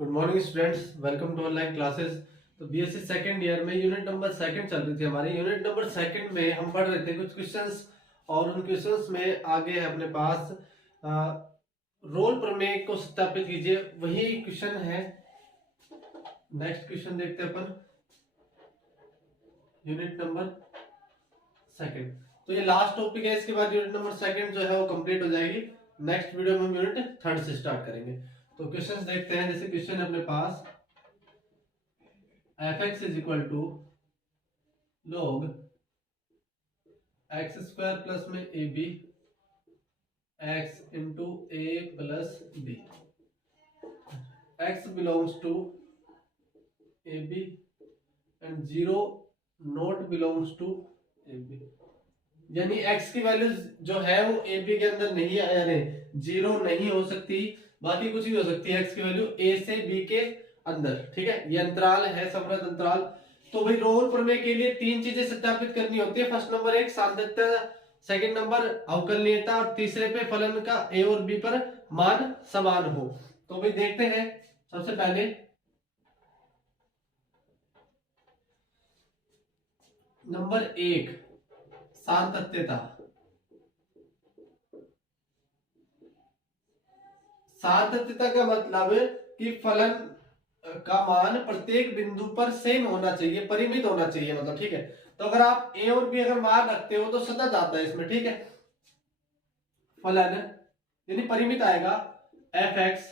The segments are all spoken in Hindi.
Good morning students, welcome to online classes. तो बीएससी सेकंड ईयर में यूनिट नंबर सेकंड चल रही थी हमारी। यूनिट नंबर सेकंड में हम पढ़ रहे थे कुछ क्वेश्चंस और उन क्वेश्चंस में आगे है अपने पास रोल प्रमेय को सत्यापित कीजिए, वही क्वेश्चन है। नेक्स्ट क्वेश्चन देखते हैं अपन यूनिट नंबर सेकंड। तो ये लास्ट टॉपिक है, इसके बाद यूनिट नंबर सेकंड जो है वो कंप्लीट हो जाएगी। नेक्स्ट वीडियो में हम यूनिट थर्ड से स्टार्ट करेंगे। तो क्वेश्चंस देखते हैं। जैसे क्वेश्चन है अपने पास f(x) is equal to log x square plus में ए B x into A plus B, x belongs to A B and 0 not belongs to A B. यानी x की वैल्यू जो है वो ए बी के अंदर नहीं, यानी 0 नहीं हो सकती, बाकी कुछ भी हो सकती है। x की वैल्यू a से b के अंदर, ठीक है। ये अंतराल है, समवर्त अंतराल। तो भाई रोल प्रमेय के लिए तीन चीजें सत्यापित करनी होती है। फर्स्ट नंबर एक सांतत्य, सेकंड नंबर अवकलनीयता और तीसरे पे फलन का ए और बी पर मान समान हो। तो भाई देखते हैं। सबसे पहले नंबर एक, सांतत्यता। सांतत्यता का मतलब कि फलन का मान प्रत्येक बिंदु पर सेम होना चाहिए, परिमित होना चाहिए, मतलब ठीक है। तो अगर आप ए और बी अगर मान रखते हो तो सतत आता है इसमें, ठीक है। फलन यानी परिमित आएगा एफ एक्स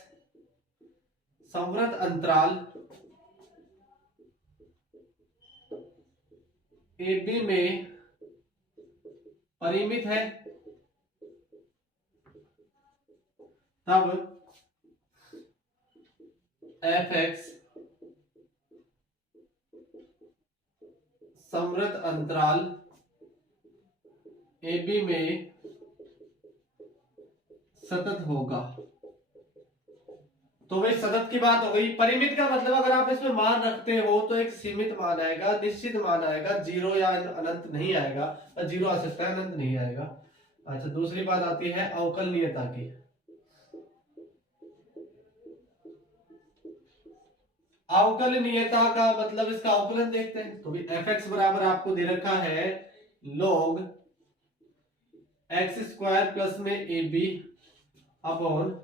संवृत अंतराल ए बी में परिमित है, तब एफ एक्स संवृत अंतराल ए बी में सतत होगा। तो भाई सतत की बात हो गई। परिमित का मतलब अगर आप इसमें मान रखते हो तो एक सीमित मान आएगा, निश्चित मान आएगा, जीरो या अनंत नहीं आएगा। जीरो आ सकता है, अनंत नहीं आएगा। अच्छा, दूसरी बात आती है अवकलनीयता की। अवकलनीयता का मतलब इसका अवकलन देखते हैं। तो एफ एक्स बराबर आपको दे रखा है log एक्स स्क्वायर प्लस में ए बी अपॉन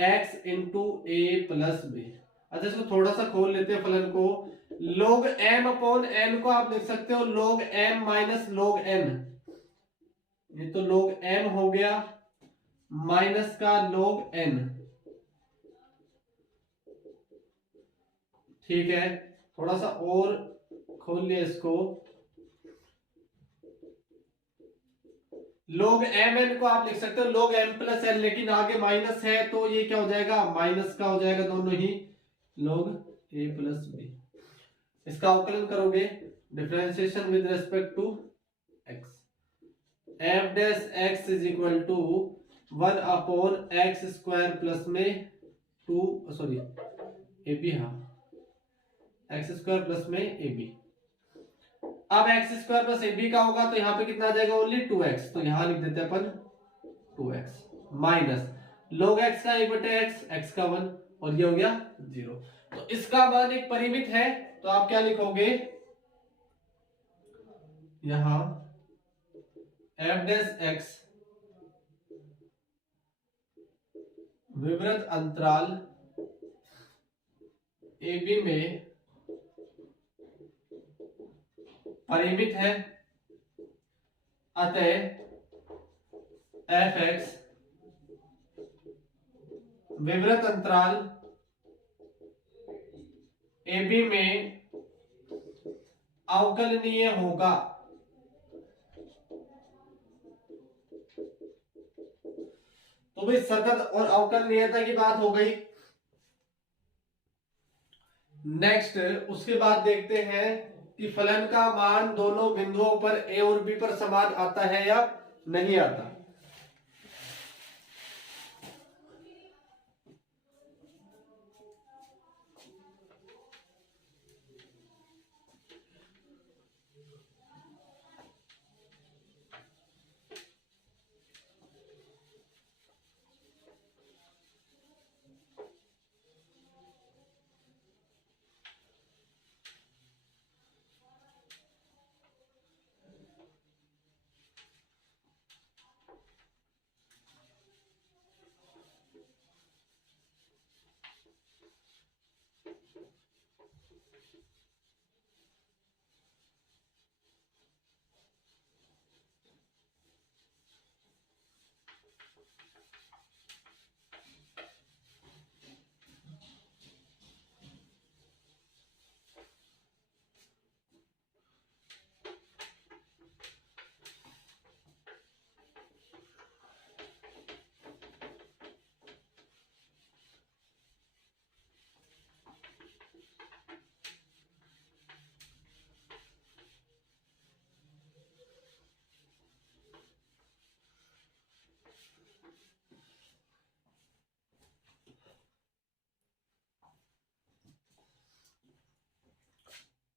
एक्स इंटू ए प्लस बी। अच्छा, इसको थोड़ा सा खोल लेते हैं फलन को। log m अपॉन n को आप लिख सकते हो log m minus log n। ये तो log m हो गया माइनस का log n, ठीक है। थोड़ा सा और खोल लिया इसको। log mn को आप लिख सकते हो log m प्लस n, लेकिन आगे माइनस है तो ये क्या हो जाएगा, माइनस का हो जाएगा दोनों ही, log a प्लस b। इसका अवकलन करोगे differentiation with respect to x, f dash x is equal to 1 upon x square plus में 2 सॉरी ए बी, हाँ एक्स स्क्वायर प्लस में ए बी। अब एक्स स्क्वायर प्लस ए बी का होगा तो यहाँ पे कितना आ जाएगा, ओनली 2x। तो यहाँ लिख देते हैं अपन 2x माइनस log x का 1/x, x का 1 और ये हो गया 0। तो इसका मान एक परिमित है, तो आप क्या लिखोगे यहां f डैश x विवृत अंतराल ए बी में परिमित है, अतः एफ एक्स विवृत अंतराल ए बी में अवकलनीय होगा। तो भाई सतत और अवकलनीयता की बात हो गई। नेक्स्ट उसके बाद देखते हैं कि फलन का मान दोनों बिंदुओं पर ए और बी पर समान आता है या नहीं आता।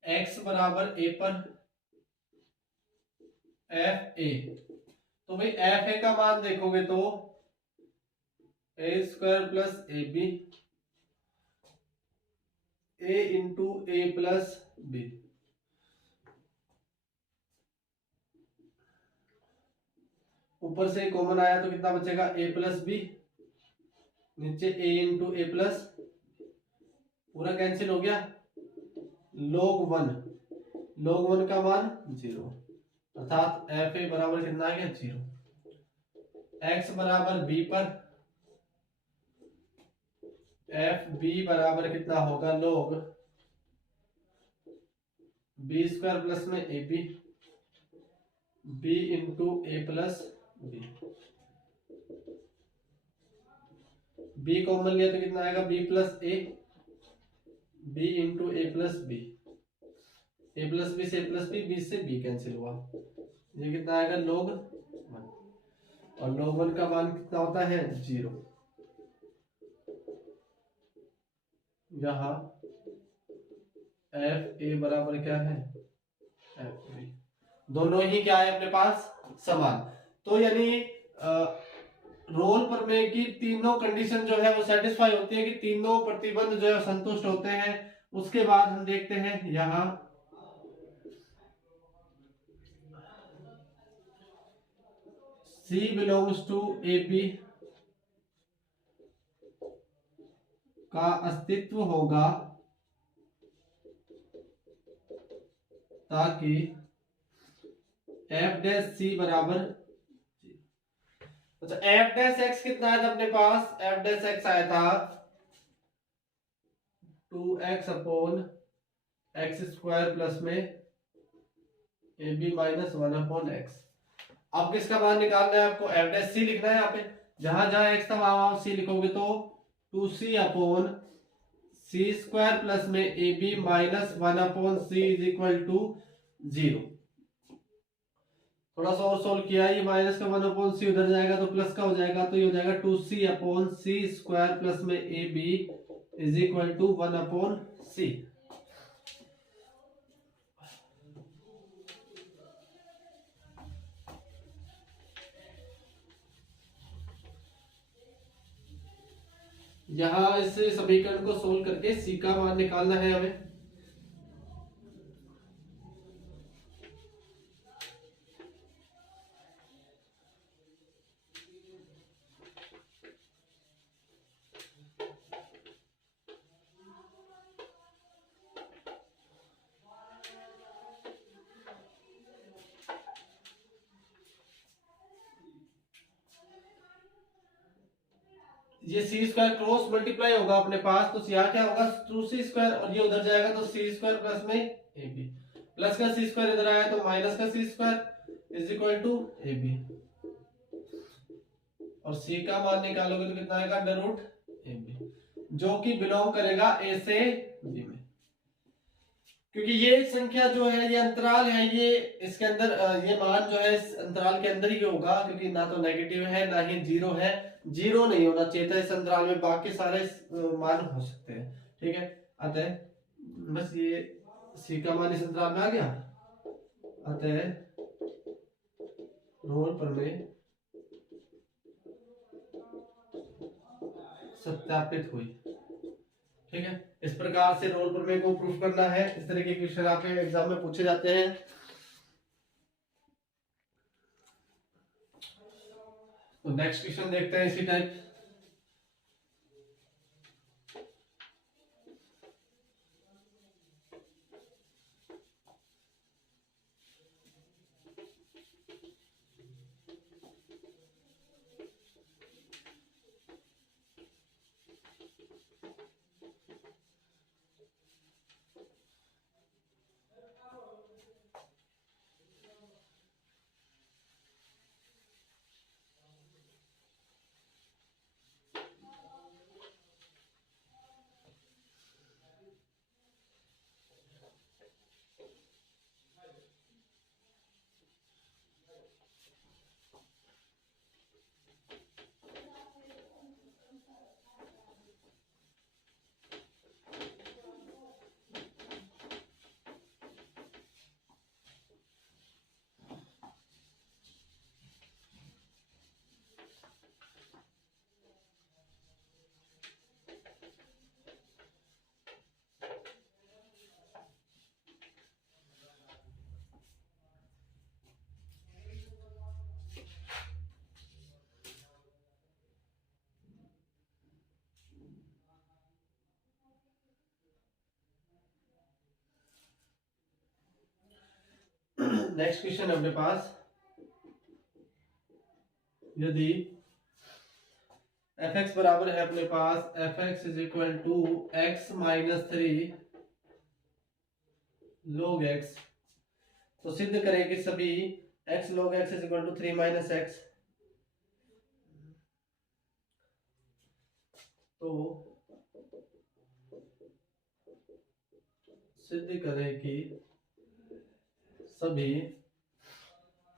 x बराबर a पर एफ ए, तो भाई एफ ए का मान देखोगे तो A square plus A B, A into A plus B. ऊपर से कॉमन आया तो कितना बचेगा, ए प्लस बी, नीचे ए इंटू ए प्लस, पूरा कैंसिल हो गया। log 1 का मान 0, अर्थात एफ ए बराबर कितना आ गया 0। एक्स बराबर बी पर एफ बी बराबर कितना होगा, log बी स्क्वायर प्लस में ए बी, बी इंटू ए प्लस बी। बी कॉमन लिया तो कितना आएगा, b plus A, b into A plus b, a plus b से ए प्लस बी, बी से बी कैंसिल हुआ, ये कितना आएगा log 1, और log 1 का मान कितना होता है 0। यहाँ एफ ए बराबर क्या है, एफ बी, दोनों ही क्या है अपने पास समान। तो यानी रोल प्रमेय की तीनों कंडीशन जो है वो सेटिस्फाई होती है कि तीनों प्रतिबंध जो है संतुष्ट होते हैं। उसके बाद हम देखते हैं यहां C belongs to AB का अस्तित्व होगा ताकि f डैश C बराबर, अच्छा f डैश x कितना आया था अपने पास, f डैश x आया था 2x upon x square plus में ab माइनस 1 अपॉन एक्स। अब किसका मान निकालना है आपको, f डैश c लिखना है। यहाँ पे जहां जहां x था वहां c लिखोगे तो 2c अपॉन सी स्क्वायर प्लस में ए b minus 1 upon c is equal to 0। थोड़ा सा और सोल्व किया, ये माइनस का 1 अपॉन सी उधर जाएगा तो प्लस का हो जाएगा, तो ये हो जाएगा 2c अपॉन सी स्क्वायर प्लस में ए B is equal to 1 upon C. यहां इस समीकरण को सोल्व करके सी का मान निकालना है हमें। ये सी स्क्वायर क्रॉस मल्टीप्लाई होगा अपने पास, तो यहाँ क्या होगा 2c स्क्वायर, और ये उधर जाएगा तो सी स्क्वायर प्लस में ए बी, प्लस का सी स्क्वायर इधर आया तो माइनस का C square is equal to A B, और सी का मान निकालोगे तो कितना आएगा अंडर रूट ए बी, जो कि बिलोंग करेगा ए से बी में। क्योंकि ये संख्या जो है ये अंतराल है, ये इसके अंदर ये मान जो है इस अंतराल के अंदर ही होगा, क्योंकि ना तो नेगेटिव है ना ही जीरो है। जीरो नहीं होना चाहिए था इस अंतराल में, बाकी सारे मान हो सकते हैं। ठीक है, अतः बस ये सी का मान इस अंतराल में आ गया, अतः रोल प्रमेय सत्यापित हुई। ठीक है, इस प्रकार से रोल प्रमेय को प्रूफ करना है। इस तरह के क्वेश्चन आपके एग्जाम में पूछे जाते हैं। तो नेक्स्ट क्वेश्चन देखते हैं इसी टाइप। नेक्स्ट क्वेश्चन है अपने पास, यदि एफ एक्स बराबर है अपने पास F X is equal to X minus 3 log x, तो सिद्ध करें कि सभी x log x is equal to 3 minus x. तो सिद्ध करें कि सभी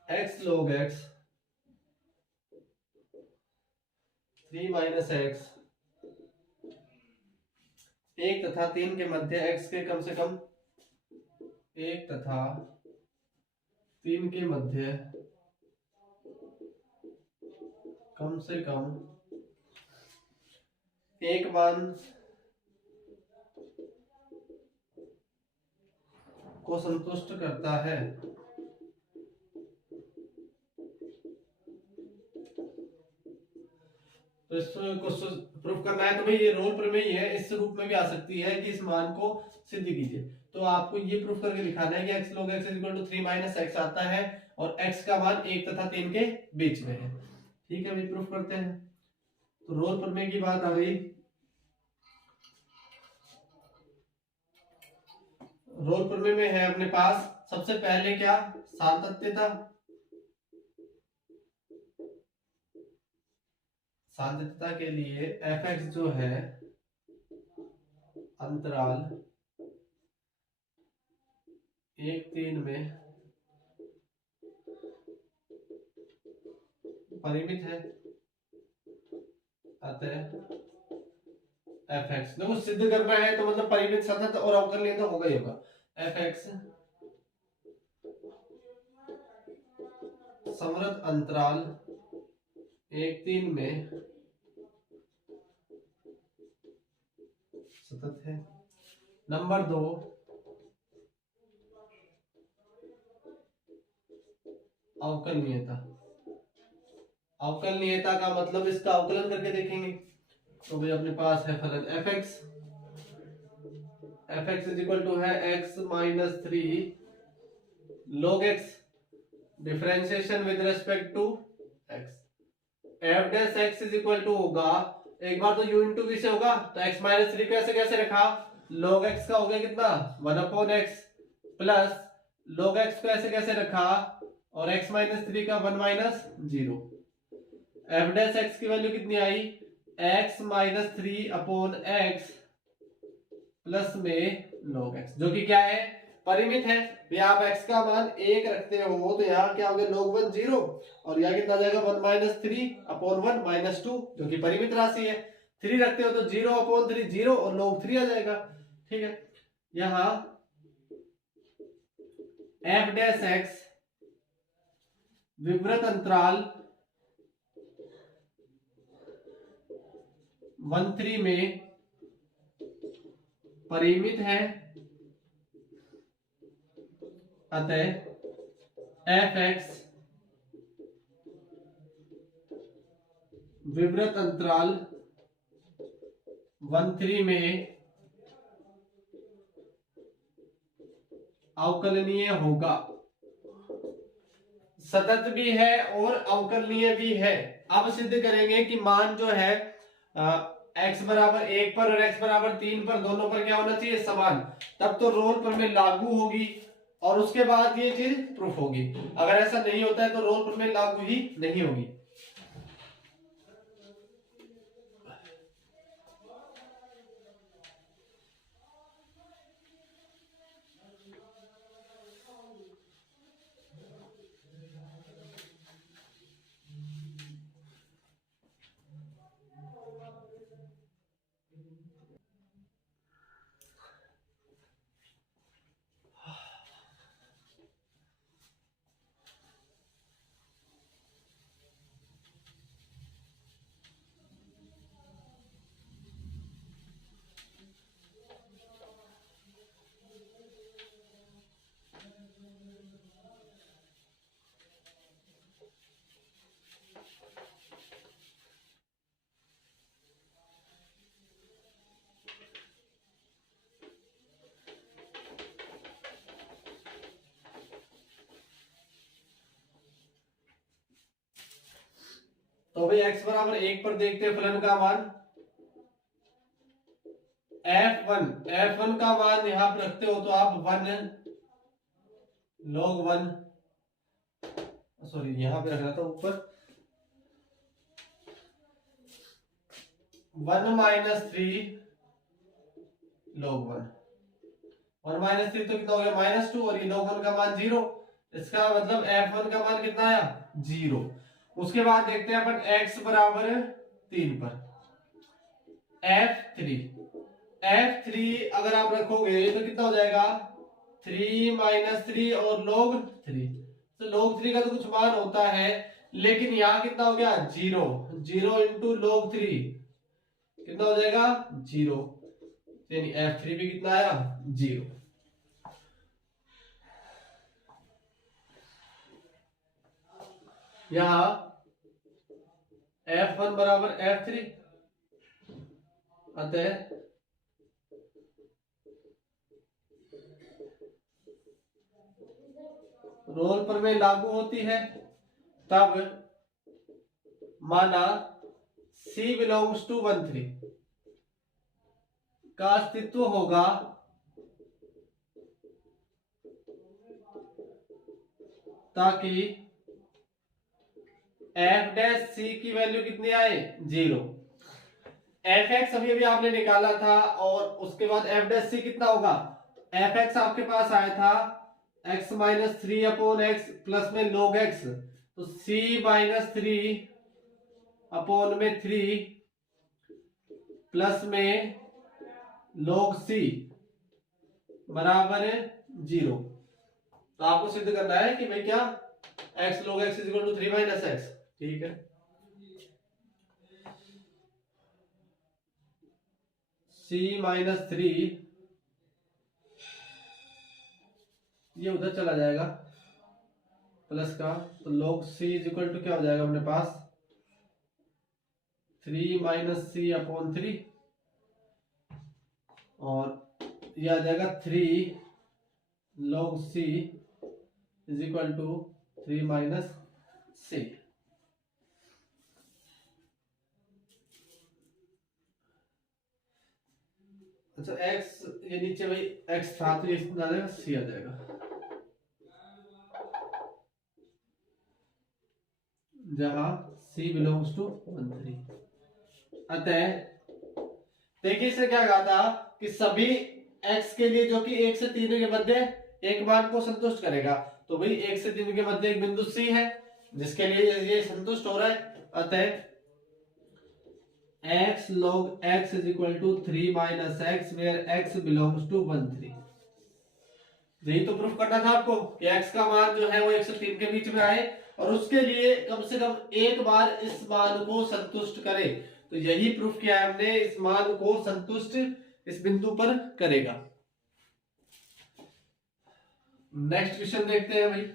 x log x 3 minus x 1 तथा 3 के मध्य x के कम से कम 1 तथा 3 के मध्य कम से कम एक मान को संतुष्ट करता है। तो इसको प्रूफ करना है, तो भाई ये रोल प्रमेय है, इस रूप में भी आ सकती है कि इस मान को सिद्ध कीजिए। तो आपको ये प्रूफ करके दिखाना है कि x log x is equal to 3 minus x आता है और x का मान 1 तथा 3 के बीच में है। ठीक है भाई, प्रूफ करते हैं। तो रोल प्रमेय की बात आ गई। रोल प्रमेय में है अपने पास सबसे पहले क्या, सातत्यता। सातत्यता के लिए fx जो है अंतराल 1-3 में परिमित है, अतः fx देखो सिद्ध करना है तो मतलब परिमित, सतत और अवकलनीय तो होगा ही होगा। fx समवर्त अंतराल 1-3 में सतत है। नंबर 2, अवकलनीयता। अवकलनीयता का मतलब इसका अवकलन करके देखेंगे। तो भाई अपने पास है फलन fx इज इक्वल टू है x minus 3 log x, differentiation with respect to x। f dash x is equal to होगा, एक बार तो u इंटू v से होगा, तो x माइनस 3 को ऐसे कैसे रखा, log x का हो गया कितना 1/x, प्लस log x को ऐसे कैसे रखा और x माइनस 3 का 1 माइनस 0। f डैश x की वैल्यू कितनी आई, x माइनस 3/x प्लस में log x, जो कि क्या है, परिमित है। तो आप x का मान 1 रखते हो तो यहाँ क्या हो गया log 1 0, और यहाँ कितना जाएगा 1 माइनस 3/1 माइनस 2, जो कि परिमित राशि है। 3 रखते हो तो 0/3 0 और log 3 आ जाएगा। ठीक है, यहाँ f डैश x विवृत अंतराल 1-3 में परिमित है, अतः fx विवृत अंतराल 1-3 में अवकलनीय होगा। सतत भी है और अवकलनीय भी है। अब सिद्ध करेंगे कि मान जो है x बराबर 1 पर और x बराबर 3 पर दोनों पर क्या होना चाहिए, समान। तब तो रोल प्रमेय लागू होगी और उसके बाद ये चीज प्रूफ होगी। अगर ऐसा नहीं होता है तो रोल प्रमेय लागू ही नहीं होगी। तो भाई x बराबर 1 पर देखते हैं फलन का मान f1 का मान यहां पर रखते हो तो आप 1 log 1, सॉरी यहां पे रखना था ऊपर 1 माइनस 3 log 1, और माइनस 3 तो कितना हो गया -2, और ये log 1 का मान 0, इसका मतलब f1 का मान कितना आया 0। उसके बाद देखते हैं अपन x बराबर 3 पर f3 अगर आप रखोगे तो कितना हो जाएगा 3 माइनस 3 और log 3, तो log 3 का तो कुछ मान होता है, लेकिन यहाँ कितना हो गया 0 इंटू log 3 कितना हो जाएगा 0, यानी f3 भी कितना आया 0। यहाँ f1 बराबर f3, अतः रोल प्रमेय लागू होती है, तब माना C बिलोंग्स टू 1 3 का अस्तित्व होगा ताकि f डैश C की वैल्यू कितनी आए 0। fx अभी अभी आपने निकाला था, और उसके बाद f डैश C कितना होगा, fx आपके पास आया था x minus 3 upon x plus में log x, तो c माइनस 3 अपॉन में 3 प्लस में log c बराबर 0। तो आपको सिद्ध करना है कि भाई क्या x log x is equal to 3 minus x, ठीक है। c माइनस 3 ये उधर चला जाएगा प्लस का, तो log c is equal to क्या हो जाएगा अपने पास 3 माइनस c अपॉन 3, और ये आ जाएगा 3 log c is equal to 3 minus c। अच्छा x ये नीचे भाई x था तो ये आ जाएगा c आ जाएगा, जहां c बिलोंग्स टू 1 3। अतः देखिए इसने क्या कहा था कि सभी x के लिए जो कि 1 से 3 के मध्य एक मान को संतुष्ट करेगा, तो भाई 1 से 3 के मध्य एक बिंदु c है जिसके लिए ये संतुष्ट हो रहा है। अतः x log x is equal to 3 minus x where x belongs to 1 3। यही तो प्रूफ करना था आपको कि x का मान जो है वो 1 से 3 के बीच में आए, और उसके लिए कम से कम एक बार इस मान को संतुष्ट करे। तो यही प्रूफ किया है हमने, इस मान को संतुष्ट इस बिंदु पर करेगा। नेक्स्ट क्वेश्चन देखते हैं भाई।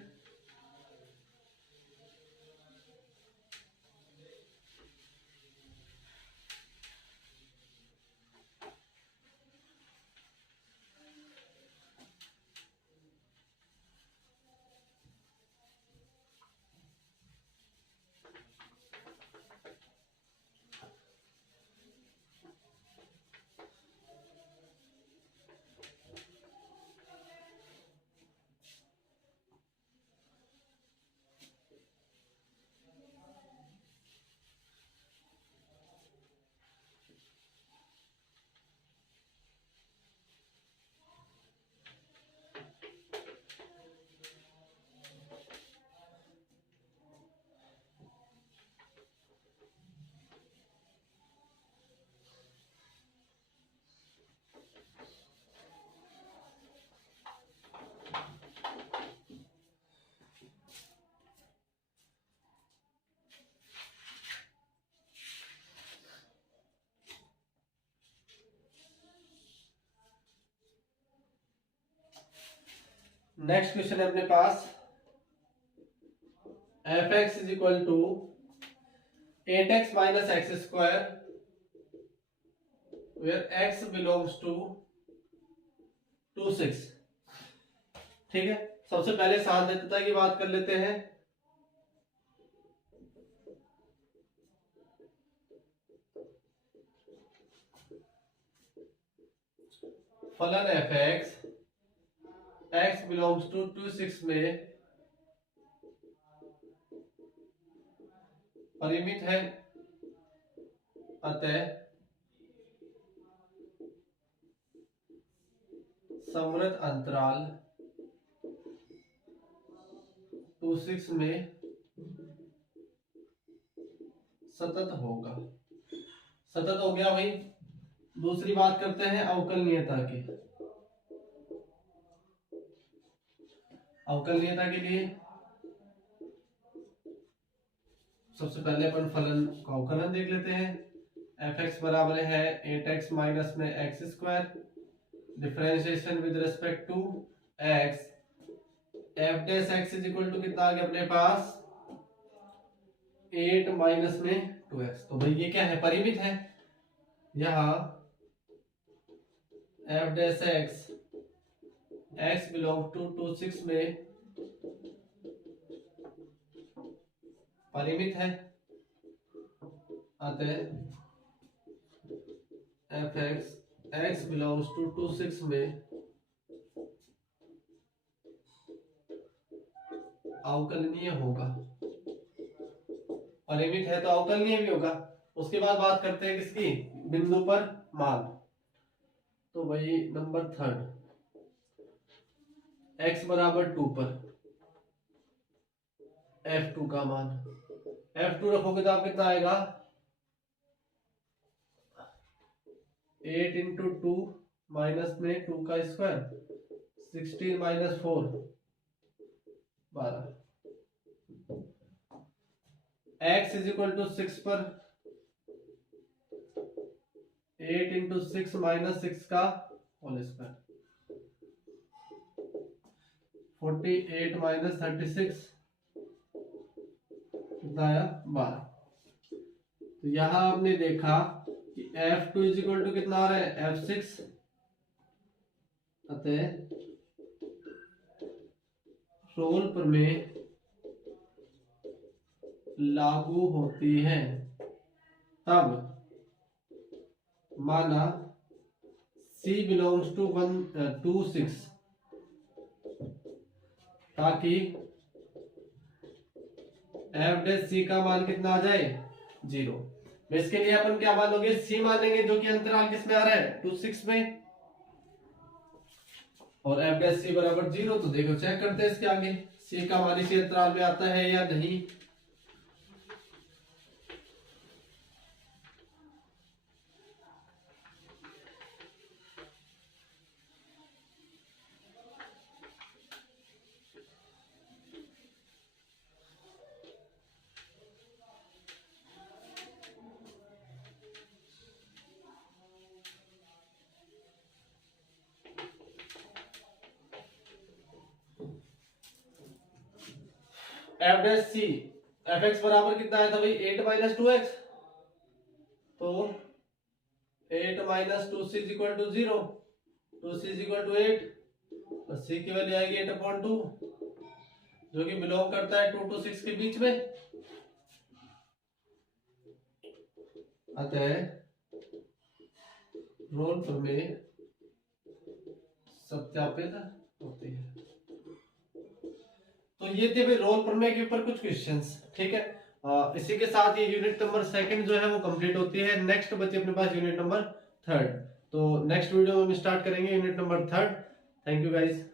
नेक्स्ट क्वेश्चन है अपने पास f(x) is equal to 8x minus x square where x belongs to 2 6। ठीक है, सबसे पहले साध्यता की बात कर लेते हैं। फलन एफ एक्स बिलोंग्स टू 2 6 में परिमित है, अतः समृद्ध अंतराल 2 6 में सतत होगा। सतत हो गया भाई। दूसरी बात करते हैं अवकलनीयता की। अवकलनीयता के लिए सबसे पहले अपन फलन का अवकलन देख लेते हैं। एफ एक्स बराबर है 8x माइनस में x square, differentiation with respect to x, f dash x is equal to कितना आ गया अपने पास 8 माइनस में 2x। तो भाई ये क्या है, परिमित है। यहाँ f dash x x belong to 2 6 में परिमित है, अतः f x x belongs to 2 6 में अवकलनीय होगा। परिमित है तो अवकलनीय भी होगा। उसके बाद बात करते हैं किसकी, बिंदु पर मान। तो भाई नंबर 3 x बराबर 2 पर f2 का मान, f2 रखोगे तो आप कितना आएगा 8 इंटू 2 माइनस में 2 का square, 16 minus 4 12। x is equal to 6 पर 8 इंटू 6 माइनस 6 का होल स्क्वायर, 48 माइनस 36 कितना आया 12। तो यहां आपने देखा कि f2 इज इक्वल टू कितना आ रहा है f6, अतः रोल प्रमेय लागू होती है तब माना C बिलोंग्स टू 2 6, ताकि एफ डैश सी का मान कितना आ जाए 0। इसके लिए अपन क्या मानोगे, C मानेंगे जो कि अंतराल किसमें आ रहा है 2 6 में, और एफ डैश सी बराबर 0। तो देखो चेक करते हैं इसके आगे C का मान इसी अंतराल में आता है या नहीं। F dash c f x बराबर कितना आया था भाई 8 माइनस 2x, तो 8 minus 2c is equal to 0, 2c is equal to 8, तो c की वैल्यू आएगी 8/2 जो कि बिलोंग करता है 2 to 6 के बीच में। अतः रोल प्रमेय सत्यापित होती है। तो ये थे भाई रोल प्रमेय के ऊपर कुछ क्वेश्चंस, ठीक है। इसी के साथ ये यूनिट नंबर 2 जो है वो कंप्लीट होती है। नेक्स्ट बची अपने पास यूनिट नंबर 3। तो नेक्स्ट वीडियो में हम स्टार्ट करेंगे unit number 3। Thank you guys.